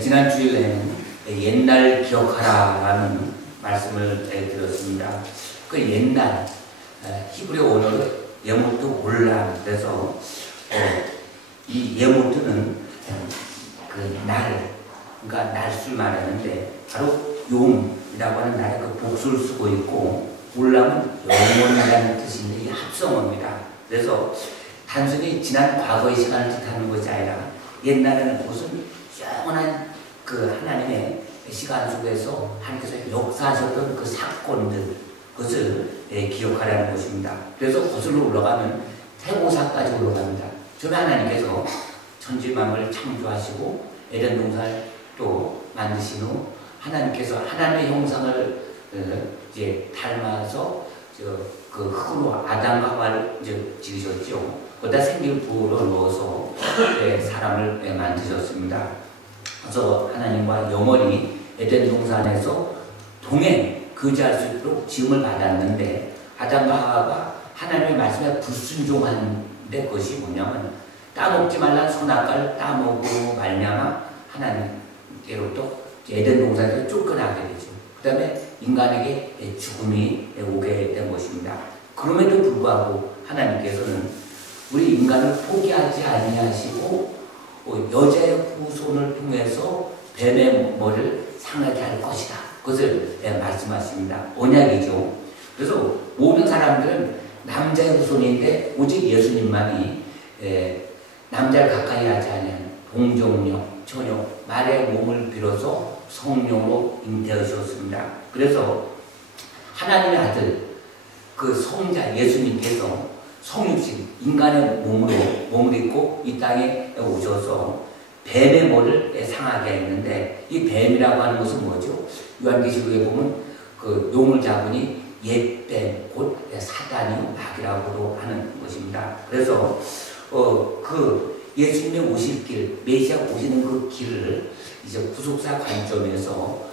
지난 주일에는 옛날 기억하라라는 말씀을 드렸습니다. 그 옛날 히브리 언어로 예무트 올람, 그래서 이 예무트는 그 날, 그러니까 날수를 말하는데 바로 용이라고 하는 날의 그 복수를 쓰고 있고, 올람은 영원이라는 뜻인데 이게 합성어입니다. 그래서 단순히 지난 과거의 시간을 뜻하는 것이 아니라 옛날에는 무슨 영원한 그 하나님의 시간 속에서 하나님께서 역사하셨던 그 사건들, 그것을 기억하라는 것입니다. 그래서 거슬러 올라가면 태고사까지 올라갑니다. 처음에 하나님께서 천지만물을 창조하시고 에덴 동산을 또 만드신 후 하나님께서 하나님의 형상을 이제 닮아서 그 흙으로 아담과 하와를 이제 지으셨죠. 거기다 생기를 부어 넣어서 사람을 만드셨습니다. 그래서 하나님과 영원히 에덴 동산에서 동행, 교제할 수 있도록 지음을 받았는데, 아담과 하와가 하나님의 말씀에 불순종하는데 그것이 뭐냐면 따먹지 말란 선악과를 따먹고 말미암아 하나님께로부터 에덴 동산에서 쫓겨나게 되죠. 그 다음에 인간에게 죽음이 오게 된 것입니다. 그럼에도 불구하고 하나님께서는 우리 인간을 포기하지 아니하시고 여자의 후손을 통해서 뱀의 머리를 상하게 할 것이다, 그것을 말씀하십니다. 언약이죠. 그래서 모든 사람들은 남자의 후손인데 오직 예수님만이 남자를 가까이 하지 아니한 동정녀, 처녀, 말의 몸을 빌어서 성령으로 잉태하셨습니다. 그래서 하나님의 아들, 그 성자 예수님께서 성육신, 인간의 몸을 입고 이 땅에 오셔서 뱀의 머리를 상하게 했는데, 이 뱀이라고 하는 것은 뭐죠? 요한계시록에 보면 그 용을 잡으니 옛뱀, 곧 사단이요 마귀라고도 하는 것입니다. 그래서 그 예수님의 오실 길, 메시아 오시는 그 길을 이제 구속사 관점에서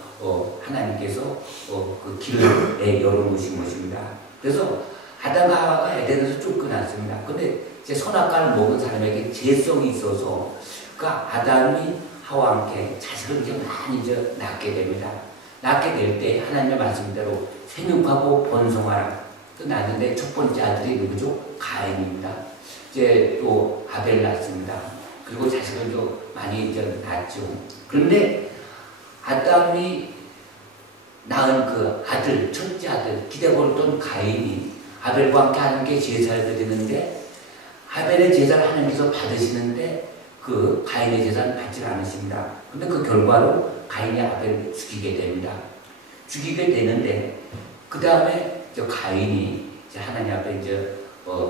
하나님께서 그 길을 열어놓으신 것입니다. 그래서 아담과 하와가 에덴에서 쫓겨났습니다. 근데 이제 선악과를 먹은 사람에게 죄성이 있어서 그 아담이 하와와 함께 자식을 이제 많이 이제 낳게 됩니다. 낳게 될 때 하나님의 말씀대로 생육하고 번성하라. 또 낳는데 첫 번째 아들이 누구죠? 가인입니다. 이제 또 아벨 낳습니다. 그리고 자식을 좀 많이 이제 낳죠. 그런데 아담이 낳은 그 아들, 첫째 아들, 기대 걸었던 가인이 아벨과 함께 하나님께 제사를 드리는데, 아벨의 제사를 하나님께서 받으시는데 그 가인의 제사는 받지 않으십니다. 근데 그 결과로 가인이 아벨을 죽이게 됩니다. 죽이게 되는데, 그 다음에 가인이 이제 하나님 앞에 이제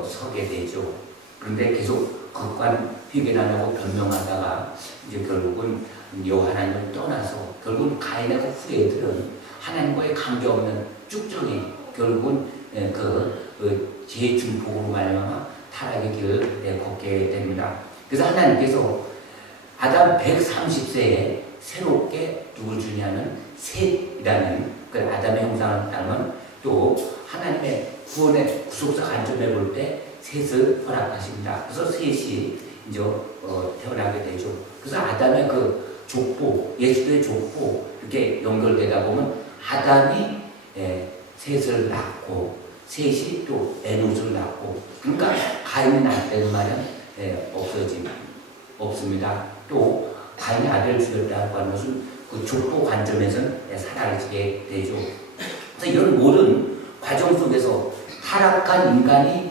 서게 되죠. 그런데 계속 그것과 회개하려고 변명하다가 이제 결국은 여호와 하나님을 떠나서 결국은 가인의 그 후예들은 하나님과의 관계없는 쭉정이 결국은 그 죄의 중폭으로 말미암아 타락의 길을 걷게 됩니다. 그래서 하나님께서 아담 130세에 새롭게 누굴 주냐면 셋이라는 그 아담의 형상을 따르면 또 하나님의 구원의 구속사 관점에 볼 때 셋을 허락하십니다. 그래서 셋이 이제 태어나게 되죠. 그래서 아담의 그 족보, 예수의 족보 이렇게 연결되다 보면 아담이 셋을 낳고 셋이 또 에노스를 낳고, 그러니까 가인이 낳을 때는 말은 없습니다. 또 가인이 아벨을 죽였다고 하는 것은 그 족보 관점에서는 사라지게 되죠. 그래서 이런 모든 과정 속에서 타락한 인간이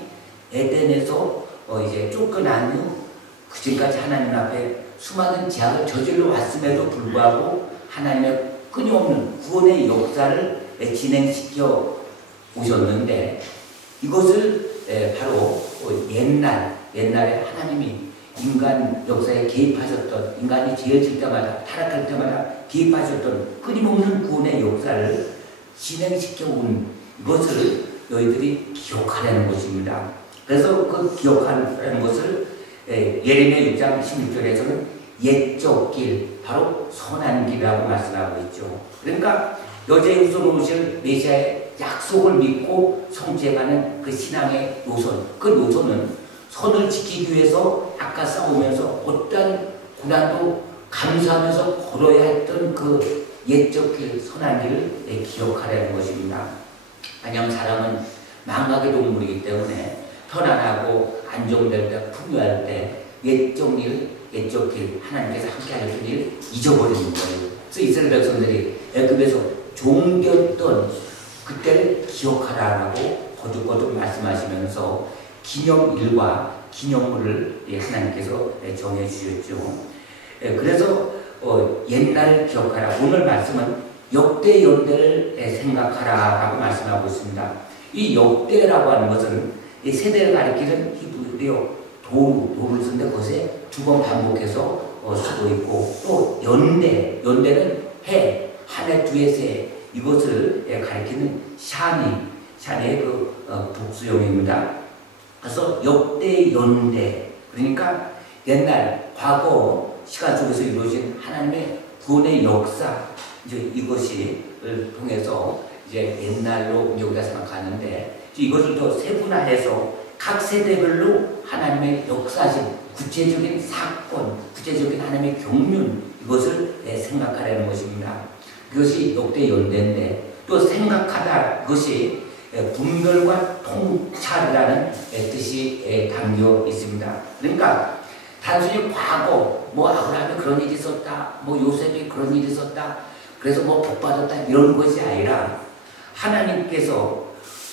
에덴에서 이제 쫓겨난 후 그전까지 하나님 앞에 수많은 죄악을 저질러 왔음에도 불구하고 하나님의 끊임없는 구원의 역사를 진행시켜 오셨는데, 이것을 바로 옛날에 하나님이 인간 역사에 개입하셨던, 인간이 죄를 질 때마다 타락할 때마다 개입하셨던 끊임없는 구원의 역사를 진행시켜 온 것을 너희들이 기억하라는 것입니다. 그래서 그 기억하라는 것을 예레미야 6장 16절에서는 옛적 길, 바로 선한 길이라고 말씀하고 있죠. 그러니까 여자의 후손으로 오실 메시아의 약속을 믿고 성취해가는 그 신앙의 노선, 그 노선은 선을 지키기 위해서 아까 싸우면서 어떠한 고난도 감수하면서 걸어야 했던 그 옛적 길, 선한 길을 기억하라는 것입니다. 왜냐하면 사람은 망각의 동물이기 때문에 편안하고 안정될 때, 풍요할 때 옛적 일, 옛적 길, 하나님께서 함께 하셨던 일 잊어버리는 거예요. 그래서 이스라엘 백성들이 애굽에서 종겼던 그때를 기억하라라고 거듭거듭 말씀하시면서 기념일과 기념물을 하나님께서 정해 주셨죠. 그래서 옛날 기억하라. 오늘 말씀은 역대 연대를 생각하라라고 말씀하고 있습니다. 이 역대라고 하는 것은 이 세대를 가리키는 히브리어 도를 쓰는데 그것에 두 번 반복해서 쓰고 있고, 또 연대는 해, 한 해, 두 해, 세 해, 이것을 가리키는 샤니의 그 복수형입니다. 그래서 역대 연대, 그러니까 옛날 과거 시간 속에서 이루어진 하나님의 구원의 역사, 이제 이것을 통해서 이제 옛날로 이제 우리가 생각하는데, 이것을 더 세분화해서 각 세대별로 하나님의 역사性, 구체적인 사건, 구체적인 하나님의 경륜, 이것을 생각하라는 것입니다. 그것이 역대 연대인데, 또 생각하다, 그것이 분별과 통찰이라는 뜻이 담겨 있습니다. 그러니까 단순히 과거, 뭐 아브라함이 그런 일이 있었다, 뭐 요셉이 그런 일이 있었다, 그래서 뭐 복받았다, 이런 것이 아니라 하나님께서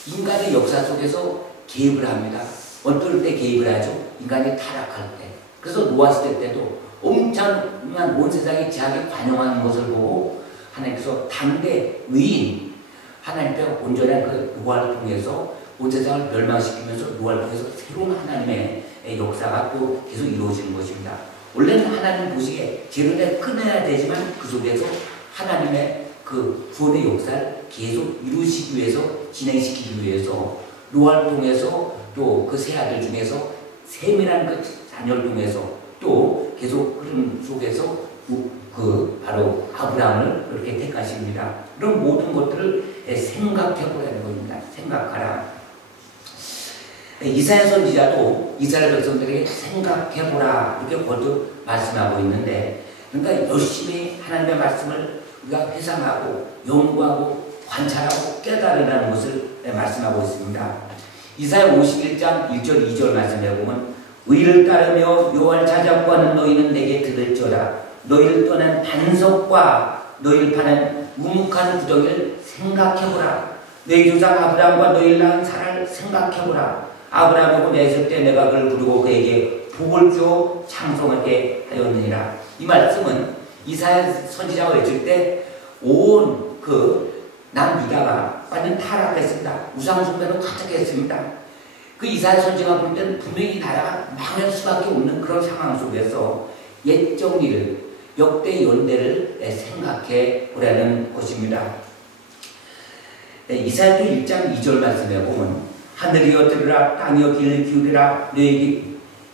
인간의 역사 속에서 개입을 합니다. 어떨 때 개입을 하죠? 인간이 타락할 때. 그래서 노아 시대 때도 엄청난 온 세상이 제약에 관영하는 것을 보고 하나님께서 당대 의인, 하나님의 온전한 그 노아를 통해서 온 세상을 멸망시키면서 노아를 통해서 새로운 하나님의 역사가 또 계속 이루어지는 것입니다. 원래는 하나님 보시기에 죄를 끊어야 되지만 그 속에서 하나님의 그 구원의 역사를 계속 이루시기 위해서, 진행시키기 위해서 노아를 통해서 또 그 세 아들 중에서 세밀한 그 자녀를 통해서 또 계속 흐름 속에서 그 바로 아브라함을 그렇게 택하십니다. 그런 모든 것들을 생각해 보라는 겁니다. 생각하라. 이사야 선지자도 이스라엘 백성들에게 생각해 보라 이렇게 거듭 말씀하고 있는데, 그러니까 열심히 하나님의 말씀을 우리가 회상하고 연구하고 관찰하고 깨달으라는 것을 말씀하고 있습니다. 이사야 51장 1절 2절 말씀해 보면, 의를 따르며 여호와를 찾아구하는 너희는 내게 들을지어다. 너희를 떠난 반석과 너희를 파는 우묵한 구덩이를 생각해보라. 너희 조상 아브라함과 너희를 낳은 사라를 생각해보라. 아브라함하고 내실 때 내가 그를 부르고 그에게 복을 주어 창성하게 하였느니라. 이 말씀은 이사야 선지자가 외칠 때 온 그 남유다가 완전 타락했습니다. 우상숭배로 가득했습니다. 그 이사야 선지자가 볼 때는 분명히 나라가 망할 수밖에 없는 그런 상황 속에서 옛적 일을, 역대 연대를 생각해 보라는 것입니다. 이사야도 1장 2절 말씀해 보면, 하늘이여 들으라, 땅이여 귀를 기울이라. 너에게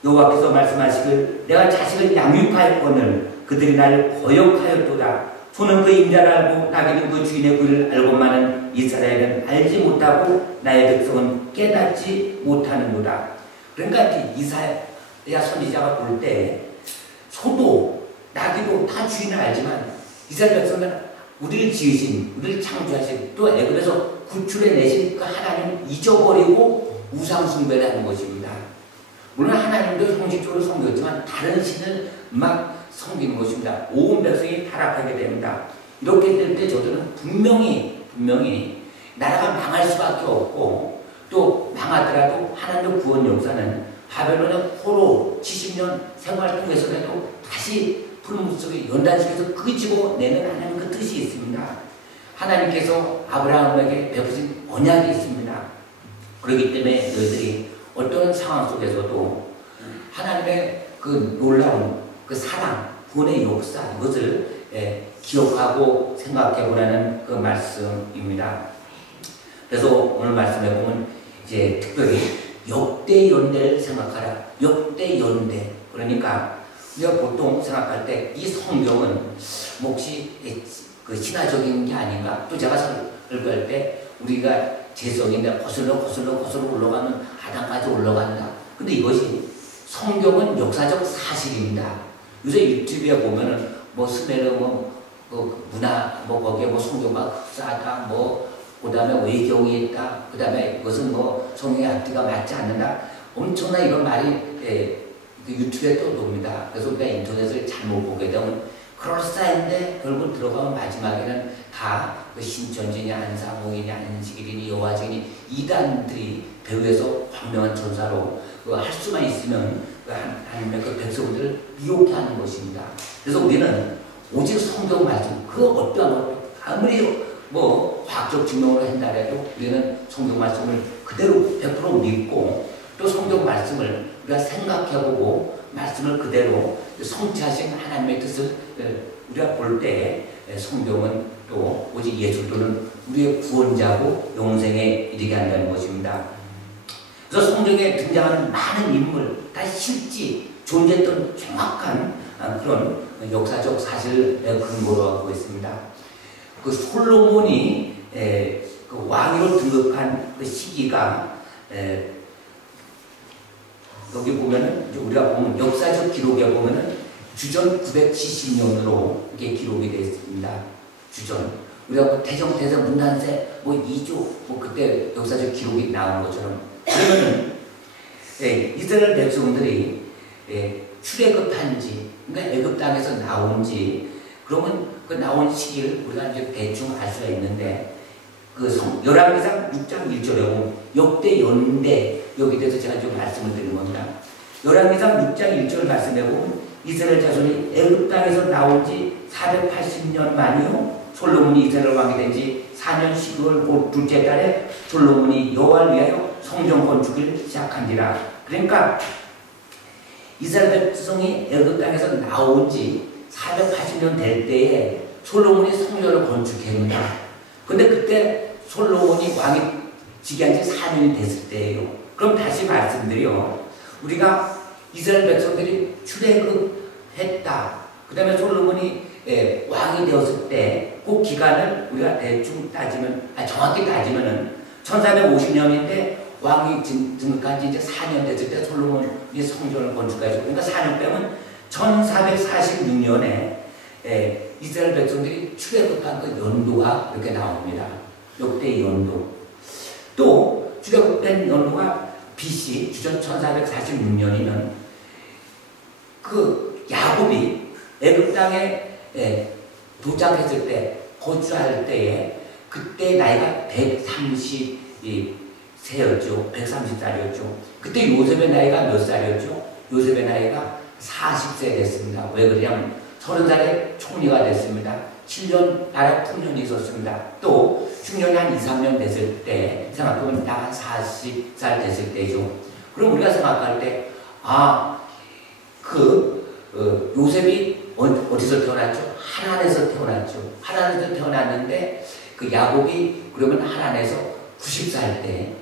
여호와께서 말씀하시길, 내가 자식을 양육하였거늘 그들이 나를 거역하였도다. 소는 그 임자를 알고 나귀는 그 주인의 귀를 알고만은 이스라엘은 알지 못하고 나의 백성은 깨닫지 못하는도다. 그러니까 이사야 선지자가 볼 때 소도 나귀도 다 주인을 알지만 이스라엘 백성은 우리를 지으신, 우리를 창조하신, 또 애굽에서 구출해내신 그 하나님을 잊어버리고 우상숭배를 하는 것입니다. 물론 하나님도 형식적으로 섬겼지만 다른 신을 막 섬기는 것입니다. 온 백성이 타락하게 됩니다. 이렇게 될 때 저들은 분명히 나라가 망할 수밖에 없고, 또 망하더라도 하나님의 구원 역사는 바벨론의 포로 70년 생활 통해서라도 다시 푸른 속에 연단시켜서 끄집어내는 하나님 그 뜻이 있습니다. 하나님께서 아브라함에게 베푸신 언약이 있습니다. 그렇기 때문에 너희들이 어떤 상황 속에서도 하나님의 그 놀라운 그 사랑, 구원의 역사, 이것을 기억하고 생각해 보라는 그 말씀입니다. 그래서 오늘 말씀해 보면 이제 특별히 역대 연대를 생각하라. 역대 연대. 그러니까 우리가 보통 생각할 때 이 성경은 혹시 그 신화적인 게 아닌가? 또 제가 설교할 때 우리가 재성인데 거슬러 올라가면 아담까지 올라간다. 근데 이것이 성경은 역사적 사실입니다. 요새 유튜브에 보면은 뭐 스멜은 문화, 거기에 성경과 흡사하다, 그다음에 외경이 있다, 그다음에 이것은 성경의 앞뒤가 맞지 않는다. 엄청난 이런 말이 그 유튜브에 떠도니다. 그래서 우리가 인터넷을 잘못 보게 되면 그럴싸한데 결국 들어가면 마지막에는 다 그 신천지니 안상홍이니 안식일이니 여화정이니 이단들이 배후에서 광명한 전사로 할 수만 있으면 하나님의 그 백성들을 미혹해 하는 것입니다. 그래서 우리는 오직 성경 말씀, 그 어떠한 아무리 과학적 증명을 한다 해도 우리는 성경 말씀을 그대로 100% 믿고 또 성경 말씀을 우리가 생각해보고 말씀을 그대로 성취하신 하나님의 뜻을 우리가 볼 때 성경은 또 오직 예수 또는 우리의 구원자고 영생에 이르게 한다는 것입니다. 그래서 성경에 등장하는 많은 인물 다 실제 존재했던 정확한 그런 역사적 사실을 근거로 하고 있습니다. 그 솔로몬이 그 왕위로 등극한 그 시기가 여기 보면은 우리가 보면 역사적 기록에 보면은 주전 970년으로 이게 기록이 되어 있습니다. 주전 우리가 태정태세 문단세 2조 그때 역사적 기록이 나온 것처럼 그러면은 이스라엘 백성들이 출애굽한지 그러니까 애굽 땅에서 나온지 그러면 그 나온 시기를 우리가 이제 대충 알 수가 있는데 그 열왕기상 6장 1절에 보면 역대 연대 여기 대해서 제가 좀 말씀을 드리는 겁니다. 열왕기상 6장 1절 말씀해 보면 이스라엘 자손이 애굽 땅에서 나온 지 480년 만이요 솔로몬이 이스라엘 왕이 된 지 4년 12월 둘째 달에 솔로몬이 여호와를 위하여 성전 건축을 시작한지라. 그러니까 이스라엘 백성이 애굽 땅에서 나온 지 480년 될 때에 솔로몬이 성전을 건축했습니다. 근데 그때 솔로몬이 왕이 즉위한 지 4년이 됐을 때예요. 그럼 다시 말씀드려 우리가 이스라엘 백성들이 출애굽했다. 그 다음에 솔로몬이 왕이 되었을 때 그 기간을 우리가 대충 따지면 정확히 따지면은 1450년인데 왕이 등극한 지 이제 4년 됐을 때 솔로몬이 성전을 건축하죠. 그러니까 4년 빼면 1446년에 이스라엘 백성들이 출애굽한 그 연도가 이렇게 나옵니다. 역대 연도. 또 출애굽된 연도가 BC 주전 1446년이면 그 야곱이 애굽 땅에 도착했을 때 거주할 때에 그때 나이가 130세였죠. 130살이었죠. 그때 요셉의 나이가 몇 살이었죠? 요셉의 나이가 40세 됐습니다. 왜 그러냐면 30살에 총리가 됐습니다. 7년 나라 풍년이 있었습니다. 또 중년이 한 2, 3년 됐을 때 생각해보면 딱 한 40살 됐을 때죠. 그럼 우리가 생각할 때 요셉이 어디서 태어났죠? 하란에서 태어났죠. 하란에서 태어났는데 그 야곱이 그러면 하란에서 90살 때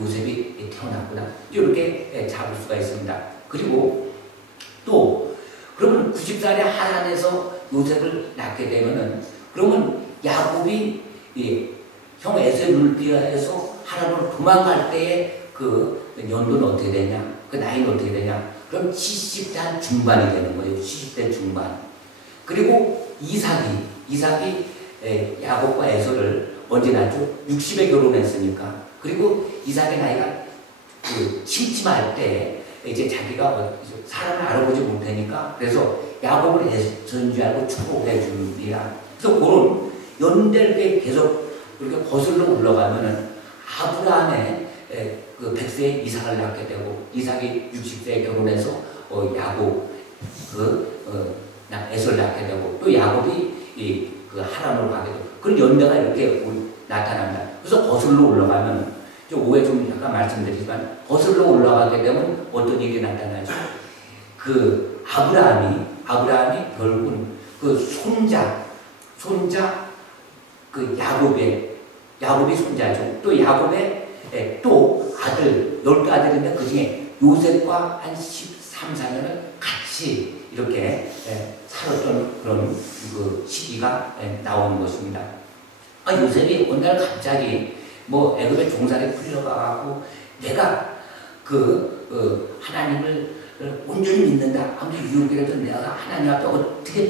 요셉이 태어났구나. 이렇게 잡을 수가 있습니다. 그리고 또 그러면 90살에 하란에서 요셉을 낳게 되면은 그러면 야곱이 형 에서를 비하해서 하란으로 도망갈 때의 그 연도는 어떻게 되냐? 그 나이는 어떻게 되냐? 그럼 70대 중반이 되는 거예요. 70대 중반. 그리고 이삭이 야곱과 에서를 언제 낳죠? 60에 결혼했으니까. 그리고 이삭의 나이가 침침할 때 이제 자기가 사람을 알아보지 못하니까 그래서 야곱을 에서인 줄 알고 축복을 해줍니다. 그래서 그런 연대를 계속 이렇게 거슬러 올라가면은 아브라함의 그 100세에 이삭을 낳게 되고 이삭이 60세에 결혼해서 야곱 에서를 낳게 되고 또 야곱이 그 하란으로 가게 되고 그런 연대가 이렇게 나타납니다. 그래서 거슬러 올라가면 오해 좀 약간 말씀드리지만 거슬러 올라가게 되면 어떤 일이 나타나죠? 그 아브라함이 결국은 그 손자 그 야곱이 손자죠. 또 야곱의 또 아들 10개 아들인데 그 중에 요셉과 한 13, 14년을 같이 이렇게 살았던 그런 그 시기가 나오는 것입니다. 요셉이 어느 날 갑자기 애굽의 종살이 풀려가고 내가 하나님을 온전히 믿는다. 아무리 유혹이라도 내가 하나님 앞에 어떻게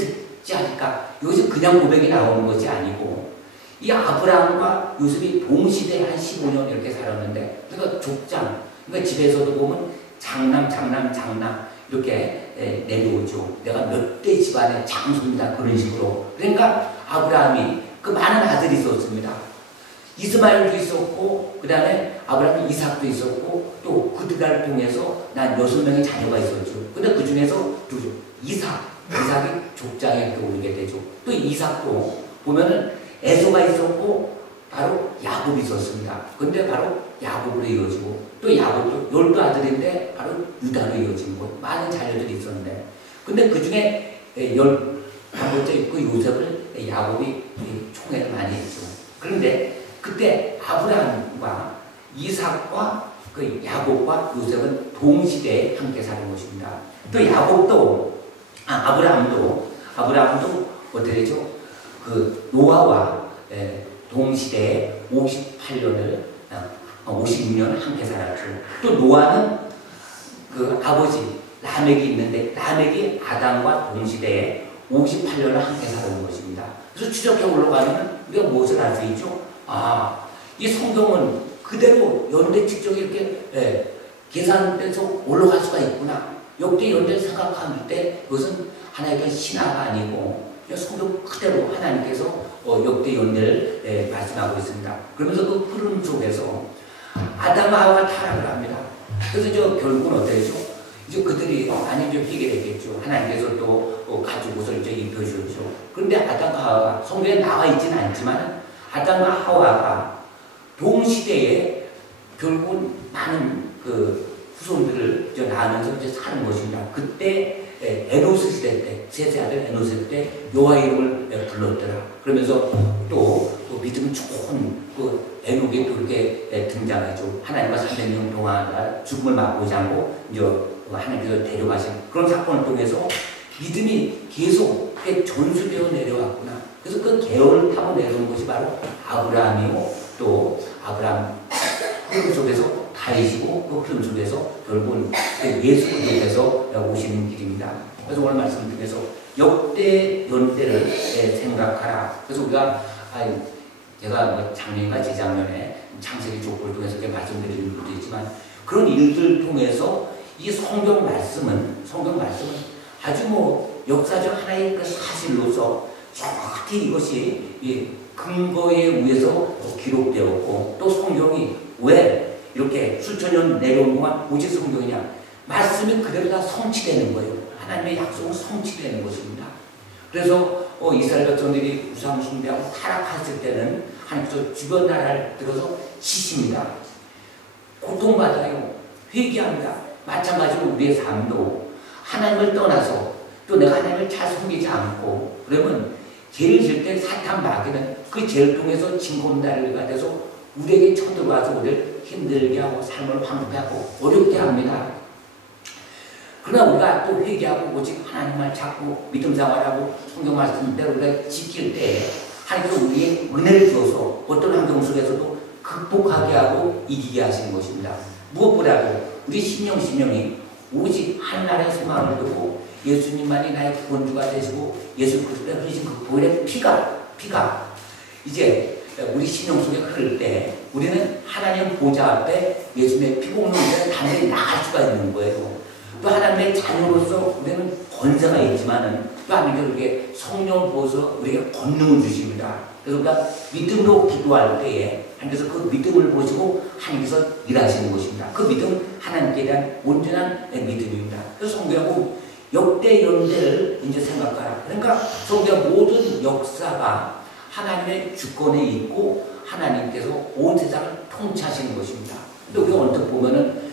하니까 여기서 그냥 고백이 나오는 것이 아니고 이 아브라함과 요셉이 동시대에 한 15년 이렇게 살았는데 그러니까 족장 그러니까 집에서도 보면 장남 이렇게 내려오죠. 내가 몇 대 집안의 장손이다 그런 식으로. 그러니까 아브라함이 그 많은 아들이 있었습니다. 이스마엘도 있었고 그 다음에 아브라함이 이삭도 있었고 또 그들을 통해서 난 6명의 자녀가 있었죠. 근데 그 중에서 이삭이 족장에 오르게 되죠. 또 이삭도 보면은 에서가 있었고 바로 야곱이 있었습니다. 근데 바로 야곱으로 이어지고 또 야곱도 12아들인데 바로 유다로 이어진 것 많은 자녀들이 있었는데 근데 그 중에 11번째 있고 요셉을 야곱이 총애를 많이 했죠. 그런데 그때 아브라함과 이삭과 그 야곱과 요셉은 동시대에 함께 사는 것입니다. 또 야곱도 아브라함도 어떻게 되죠? 그 노아와 동시대에 56년을 함께 살았죠. 또 노아는 그 아버지 라멕이 있는데 라멕이 아담과 동시대에 58년을 함께 살아온 것입니다. 그래서 추적해 올라가면 우리가 무엇을 알 수 있죠? 이 성경은 그대로 연대 측정이 이렇게 계산돼서 올라갈 수가 있구나. 역대 연대를 생각할 때 그것은 하나의 신화가 아니고 성경 그대로 하나님께서 역대 연대를 말씀하고 있습니다. 그러면서 그 흐름 속에서 아담과 하와가 타락을 합니다. 그래서 결국은 어때죠? 이제 그들이 많이 좀 뛰게 되겠죠. 하나님께서 또 가죽 옷을 이제 입혀주죠. 그런데 아담과 하와가 성경에 나와 있지는 않지만 아담과 하와가 동시대에 결국은 많은 그 후손들을 이제 낳으면서 이제 사는 것입니다. 그때 에노스 시대 때, 셋째 아들 에노스 때 여호와 이름을 불렀더라. 그러면서 또 믿음 좋은 그 에녹이 또 이렇게 등장하죠. 하나님과 300년 동안 죽음을 맛보지 않고 이제 하나님께서 데려가신 그런 사건을 통해서 믿음이 계속 전수되어 내려왔구나. 그래서 그 계열을 타고 내려온 것이 바로 아브라함이고 또 아브라함 흐름 속에서 다윗이고 그 흐름 속에서 결국은 예수 그리스도께서 오시는 길입니다. 그래서 오늘 말씀 중에서 역대 연대를 생각하라. 그래서 우리가 제가 작년인가 재작년에 창세기 족보를 통해서 이렇게 말씀드리는 것도 있지만 그런 일들을 통해서 이 성경 말씀은 아주 역사적 하나의 그 사실로서 정확히 이것이 근거에 의해서 기록되었고 또 성경이 왜 이렇게 수천 년 내려온 동안 오직 성경이냐 말씀이 그대로 다 성취되는 거예요. 하나님의 약속은 성취되는 것입니다. 그래서 이스라엘 백성들이 우상 숭배하고 타락했을 때는 하나님께서 주변 나라를 들어서 치십니다. 고통받아요. 회개합니다. 마찬가지로 우리의 삶도 하나님을 떠나서 또 내가 하나님을 잘 섬기지 않고 그러면 죄를 질 때 사탄 마귀는 그 죄를 통해서 징검다리가 돼서 우리에게 쳐들어와서 우리를 힘들게 하고 삶을 황폐하고 어렵게 합니다. 그러나 우리가 또 회개하고 오직 하나님만 찾고 믿음 생활하고 성경 말씀대로 우리가 지킬 때 하나님께서 우리의 은혜를 주어서 어떤 환경 속에서도 극복하게 하고 이기게 하시는 것입니다. 무엇보다도 우리 신령이 오직 하나님의 소망을 두고 예수님만이 나의 구원주가 되시고 예수 그리스도의 흘리신 그 보혈의 피가 이제 우리 신령 속에 흐를 때 우리는 하나님 보좌 앞에 예수님의 피 볶는 데는 단단히 나갈 수가 있는 거예요. 또 하나님의 자녀로서 우리는 권세가 있지만은 또 하나님께서 우리에게 성령을 부어서 우리에게 권능을 주십니다. 그래서 우리가 믿음으로 기도할 때에 하나님께서 그 믿음을 보시고 하나님께서 일하시는 것입니다. 그 믿음은 하나님께 대한 온전한 믿음입니다. 그래서 성경하고 역대 연대를 이제 생각하라. 그러니까 성경 모든 역사가 하나님의 주권에 있고 하나님께서 온 세상을 통치하시는 것입니다. 근데 우리가 언뜻 보면은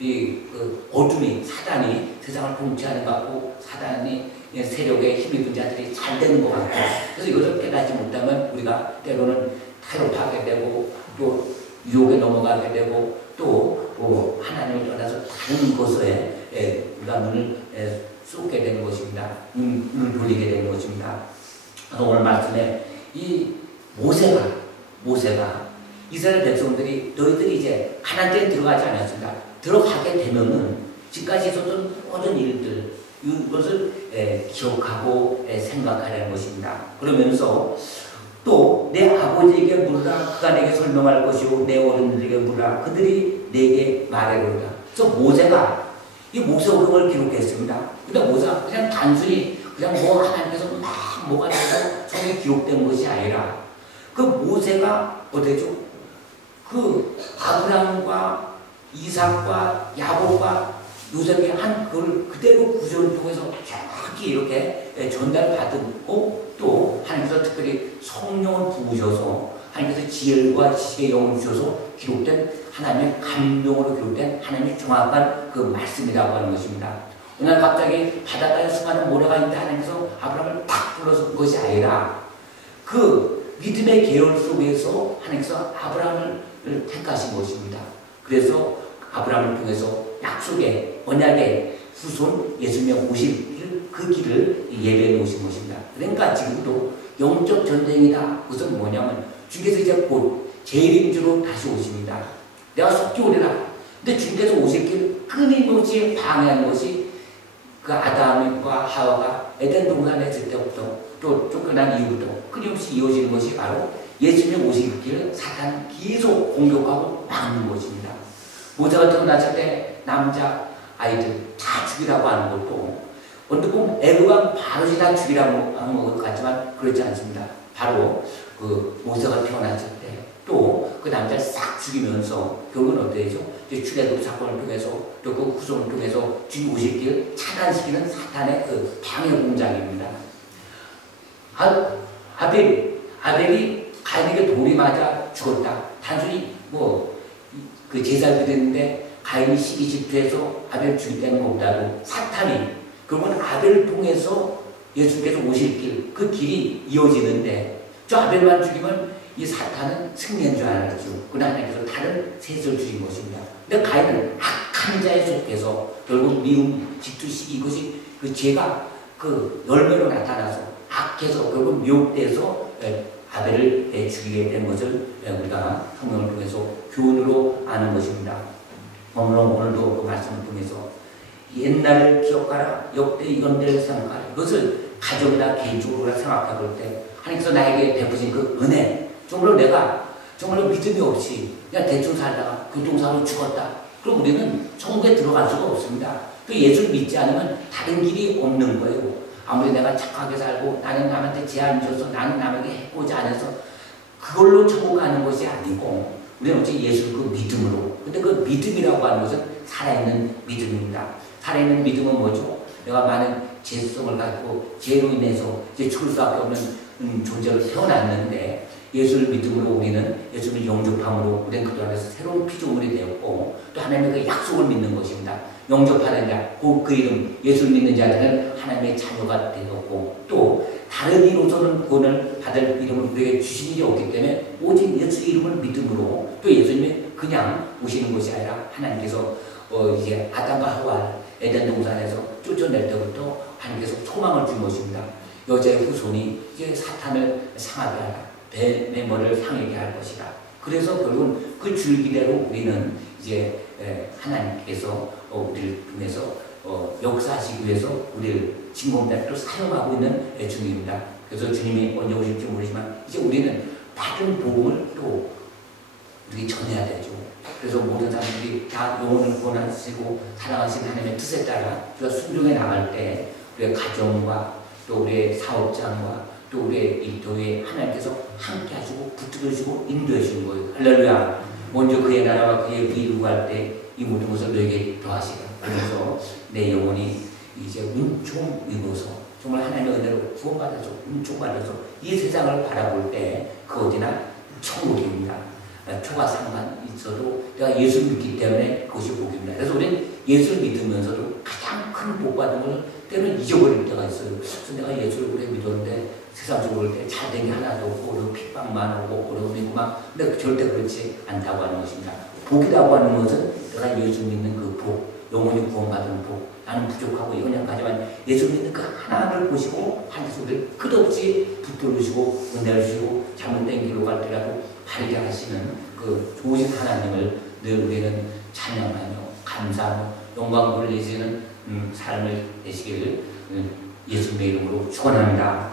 그 어둠이 사단이 세상을 통치하는 것 같고 사단이 세력의 힘있는 자들이 잘 되는 것 같고 그래서 이것을 깨닫지 못하면 우리가 때로는 타협하게 되고 또 유혹에 넘어가게 되고 또 하나님을 떠나서 다른 것에 우리가 눈을 쏟게 되는 것입니다. 눈을 돌리게 되는 것입니다. 그래서 오늘 말씀에 이 모세가 이스라엘 백성들이 너희들이 이제 가나안 땅에 들어가지 않았습니다. 들어가게 되면은 지금까지 있었던 모든 일들 이것을 기억하고 생각하려는 것입니다. 그러면서 또 내 아버지에게 물으라 그가 내게 설명할 것이요 내 어른들에게 물으라 그들이 내게 말하리로다. 그래서 모세가 이 모세오경을 기록했습니다. 근데 모세가 그냥 단순히 그냥 뭐 하나님께서 막 뭐가 돼서 성경에 기록된 것이 아니라 그 모세가 어때죠? 그 아브라함과 이삭과 야곱과 요셉이 한 그걸 그대로 구절을 통해서 정확히 이렇게 전달받고 또 하나님께서 특별히 성령을 부으셔서 하나님께서 지혜와 지식의 영을 주셔서 기록된 하나님의 감동으로 기록된 하나님의 정확한 그 말씀이라고 하는 것입니다. 오늘 갑자기 바닷가에 수많은 모래가 있는데 하나님께서 아브라함을 딱 불러서 그 것이 아니라 그 믿음의 계열 속에서 하나님께서 아브라함을 택하신 것입니다. 그래서 아브라함을 통해서 약속의 언약의 후손 예수님의 오실 그 길을 예배해 놓으신 것입니다. 그러니까 지금도 영적 전쟁이다. 그것은 뭐냐면 주께서 이제 곧 재림주로 다시 오십니다. 내가 속히 오리라. 근데 주께서 오실 길 끊임없이 방해한 것이 그 아담과 하와가 에덴 동산에 있을 때부터 또 쫓겨난 이후부터 끊임없이 이어지는 것이 바로 예수님 오실 길을 사탄 계속 공격하고 막는 것입니다. 모세가 태어났을 때 남자 아이들 다 죽이라고 하는 것도 언뜻 보면 애굽왕 바로시 다 죽이라고 하는 것 같지만 그렇지 않습니다. 바로 그 모세가 태어났을 때 또 그 남자를 싹 죽이면서 결국은 어때죠? 출애굽 사건을 통해서 또 그 후손을 통해서 주님 오실 길 차단시키는 사탄의 그 방해 공작입니다. 아벨이 가인에게 돌이 맞아 죽었다. 단순히 뭐 그 제사를 드렸는데 가인이 시기 질투해서 아벨 죽였다는 것보다도 사탄이 그러면 아벨을 통해서 예수께서 오실 길, 그 길이 이어지는데 저 아벨만 죽이면 이 사탄은 승리한 줄 알았죠. 그러나 하나님께서 다른 셋을 주신 것입니다. 근데 가인은 악한 자에 속해서 결국 미움, 질투, 시기 이것이 그 죄가 그 열매로 나타나서 악해서 결국 미혹돼서 아벨을 죽이게 된 것을 우리가 성경을 통해서 교훈으로 아는 것입니다. 오늘도 그 말씀을 통해서 옛날을 기억하라, 역대 이건대를 생각하라. 이것을 가정이나 개인적으로 생각해 볼 때 하나님께서 나에게 베푸신 그 은혜, 정말로 내가 정말로 믿음이 없이 그냥 대충 살다가 교통사고로 죽었다. 그럼 우리는 천국에 들어갈 수가 없습니다. 또 예수를 믿지 않으면 다른 길이 없는 거예요. 아무리 내가 착하게 살고 나는 남한테 제한 줘서 나는 남에게 해코지 않아서 그걸로 천국 가는 것이 아니고 우리는 어찌 예수를 그 믿음으로. 근데 그 믿음이라고 하는 것은 살아있는 믿음입니다. 살아있는 믿음은 뭐죠? 내가 많은 죄성을 갖고 죄로 인해서 이제 죽을 수밖에 없는 존재로 태어났는데 예수를 믿음으로 우리는 예수를 영접함으로 우리는 그들 안에서 새로운 피조물이 되었고 또 하나님의 그 약속을 믿는 것입니다. 영접하는 자, 그 이름 예수를 믿는 자들은 하나님의 자녀가 되었고 또 다른 이로서는 구원을 받을 이름을 우리에게 주신 일이 없기 때문에 오직 예수 이름을 믿음으로 또 예수님이 그냥 오시는 것이 아니라 하나님께서 이제 아담과 하와 에덴 동산에서 쫓아낼 때부터 하나님께서 소망을 준 것입니다. 여자의 후손이 이제 사탄을 상하게 하라. 뱀의 머리를 향하게 할 것이다. 그래서 결국은 그 줄기대로 우리는 이제 하나님께서 우리를 통해서 역사하시기 위해서 우리를 진공대로 사용하고 있는 주님입니다. 그래서 주님이 언제 오실지 모르지만 이제 우리는 받은 복음을 또 우리 전해야 되죠. 그래서 모든 사람들이 다 영혼을 구원하시고 사랑하시는 하나님의 뜻에 따라 우리가 순종해 나갈 때 우리의 가정과 또 우리의 사업장과 또 우리의 일터에 하나님께서 함께 하시고 붙들으시고 인도해 주시는 거예요. 할렐루야. 먼저 그의 나라와 그의 의를 구할 때 이 모든 것을 너에게 더하시라. 그래서 내 영혼이 이제 은총 입어서 정말 하나님의 은혜로 구원받아서 은총받아서 이 세상을 바라볼 때 그 어디나 천국입니다. 초가 상관 있어도 내가 예수를 믿기 때문에 그것이 복입니다. 그래서 우리는 예수를 믿으면서도 가장 큰 복 받은 것을 때로는 잊어버릴 때가 있어요. 그래서 내가 예수를 오래 믿었는데 세상적으로 볼 때 잘된 게 하나도 없고 핍박만 오고 어려움이 있고 막 근데 절대 그렇지 않다고 하는 것입니다. 복이라고 하는 것은 내가 예수 믿는 그 복, 영원히 구원받은 복, 나는 부족하고 연약하지만 예수 믿는 그 하나를 보시고 하나님께서 우리를 끝없이 붙들으시고 은혜를 주시고 잘못된 길로 갈 때라도 바르게 하시는 그 좋으신 하나님을 늘 우리는 찬양하며 감사하며 영광 돌리시는 삶을 되시기를 예수님의 이름으로 축원합니다.